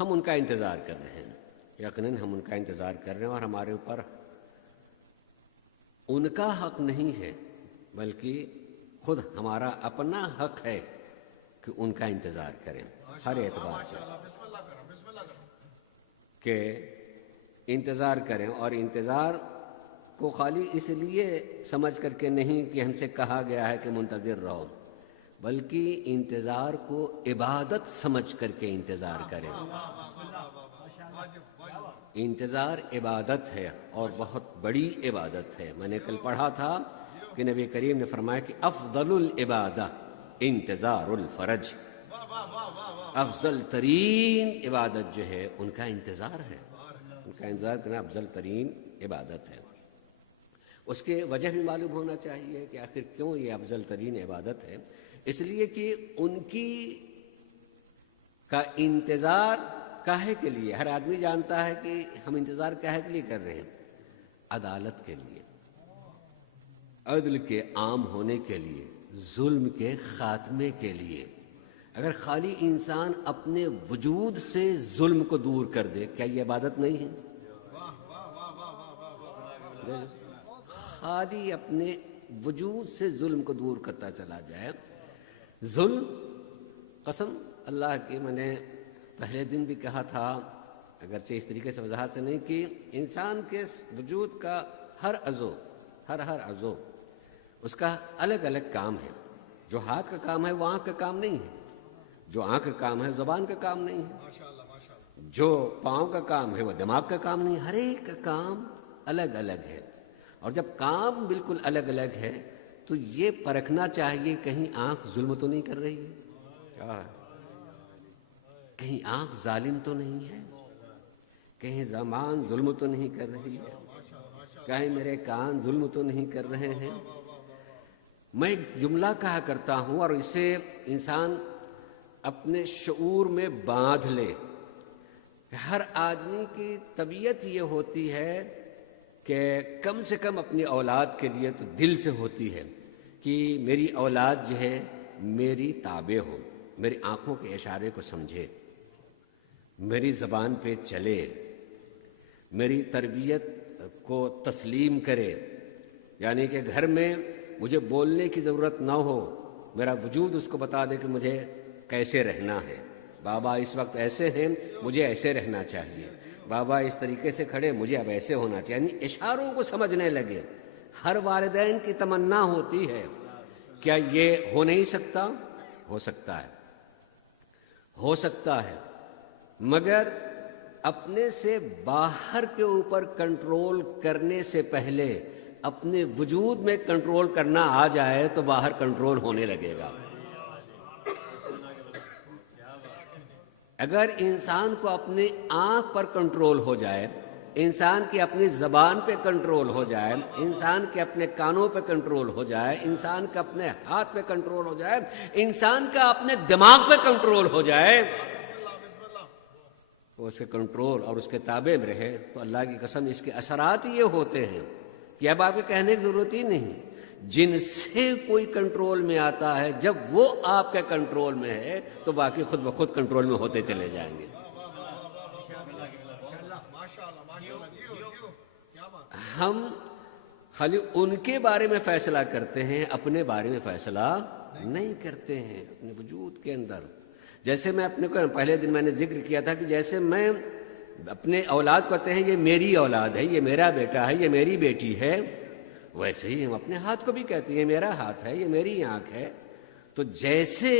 ہم ان کا انتظار کر رہے ہیں، یقیناً ہم ان کا انتظار کر رہے ہیں، اور ہمارے اوپر ان کا حق نہیں ہے بلکہ خود ہمارا اپنا حق ہے کہ ان کا انتظار کریں ہر اعتبار سے، کہ انتظار کریں، اور انتظار کو خالی اس لیے سمجھ کر کے نہیں کہ ہم سے کہا گیا ہے کہ منتظر رہو، بلکہ انتظار کو عبادت سمجھ کر کے انتظار کریں۔ انتظار عبادت ہے اور بہت بڑی عبادت ہے۔ میں نے کل پڑھا تھا کہ نبی کریم نے فرمایا کہ افضل العبادہ انتظار الفرج، افضل ترین عبادت جو ہے ان کا انتظار ہے، ان کا انتظار کرنا افضل ترین عبادت ہے۔ اس کے وجہ بھی معلوم ہونا چاہیے کہ آخر کیوں یہ افضل ترین عبادت ہے۔ اس لیے کہ ان کی کا انتظار کاہے کے لیے، ہر آدمی جانتا ہے کہ ہم انتظار کاہے کے لیے کر رہے ہیں، عدالت کے لیے، عدل کے عام ہونے کے لیے، ظلم کے خاتمے کے لیے۔ اگر خالی انسان اپنے وجود سے ظلم کو دور کر دے، کیا یہ عبادت نہیں ہے؟ خالی اپنے وجود سے ظلم کو دور کرتا چلا جائے۔ ظلم، قسم اللہ کی، میں نے پہلے دن بھی کہا تھا، اگرچہ اس طریقے سے وضاحت سے نہیں کی، انسان کے وجود کا ہر عضو اس کا الگ الگ کام ہے۔ جو ہاتھ کا کام ہے وہ آنکھ کا کام نہیں ہے، جو آنکھ کا کام ہے زبان کا کام نہیں ہے، جو پاؤں کا کام ہے وہ دماغ کا کام نہیں ہے۔ ہر ایک کا کام الگ الگ ہے، اور جب کام بالکل الگ الگ ہے تو یہ پرکھنا چاہیے کہیں آنکھ ظلم تو نہیں کر رہی ہے، کیا کہیں آنکھ ظالم تو نہیں ہے، کہیں زبان ظلم تو نہیں کر رہی ہے، کہیں میرے کان ظلم تو نہیں کر رہے ہیں۔ میں ایک جملہ کہا کرتا ہوں اور اسے انسان اپنے شعور میں باندھ لے۔ ہر آدمی کی طبیعت یہ ہوتی ہے کہ کم سے کم اپنی اولاد کے لیے تو دل سے ہوتی ہے کہ میری اولاد جو ہے میری تابع ہو، میری آنکھوں کے اشارے کو سمجھے، میری زبان پہ چلے، میری تربیت کو تسلیم کرے، یعنی کہ گھر میں مجھے بولنے کی ضرورت نہ ہو، میرا وجود اس کو بتا دے کہ مجھے کیسے رہنا ہے۔ بابا اس وقت ایسے ہیں، مجھے ایسے رہنا چاہیے، بابا اس طریقے سے کھڑے، مجھے اب ایسے ہونا چاہیے، یعنی اشاروں کو سمجھنے لگے۔ ہر والدین کی تمنا ہوتی ہے، کیا یہ ہو نہیں سکتا؟ ہو سکتا ہے، ہو سکتا ہے، مگر اپنے سے باہر کے اوپر کنٹرول کرنے سے پہلے اپنے وجود میں کنٹرول کرنا آ جائے تو باہر کنٹرول ہونے لگے گا۔ اگر انسان کو اپنی آنکھ پر کنٹرول ہو جائے، انسان کی اپنی زبان پہ کنٹرول ہو جائے، انسان کے اپنے کانوں پہ کنٹرول ہو جائے، انسان کا اپنے ہاتھ پہ کنٹرول ہو جائے، انسان کا اپنے دماغ پہ کنٹرول ہو جائے، تو اس کے کنٹرول اور اس کے تابع میں رہے، تو اللہ کی قسم اس کے اثرات یہ ہوتے ہیں کہ اب آپ کو کہنے کی ضرورت ہی نہیں۔ جن سے کوئی کنٹرول میں آتا ہے، جب وہ آپ کے کنٹرول میں ہے تو باقی خود بخود کنٹرول میں ہوتے چلے جائیں گے۔ ہم خالی ان کے بارے میں فیصلہ کرتے ہیں، اپنے بارے میں فیصلہ نہیں کرتے ہیں اپنے وجود کے اندر۔ جیسے میں اپنے کو پہلے دن میں نے ذکر کیا تھا کہ جیسے میں اپنے اولاد کو کہتے ہیں یہ میری اولاد ہے، یہ میرا بیٹا ہے، یہ میری بیٹی ہے، ویسے ہی ہم اپنے ہاتھ کو بھی کہتے ہیں یہ میرا ہاتھ ہے، یہ میری آنکھ ہے۔ تو جیسے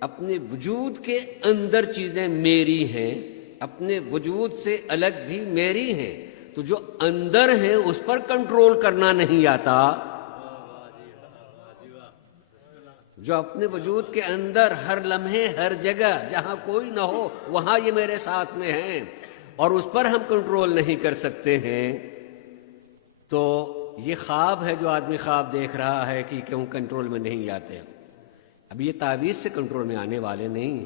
اپنے وجود کے اندر چیزیں میری ہیں، اپنے وجود سے الگ بھی میری ہیں، تو جو اندر ہے اس پر کنٹرول کرنا نہیں آتا۔ جو اپنے وجود کے اندر ہر لمحے ہر جگہ جہاں کوئی نہ ہو وہاں یہ میرے ساتھ میں ہیں، اور اس پر ہم کنٹرول نہیں کر سکتے ہیں، تو یہ خواب ہے جو آدمی خواب دیکھ رہا ہے کہ کیوں کنٹرول میں نہیں آتے۔ اب یہ تعویذ سے کنٹرول میں آنے والے نہیں۔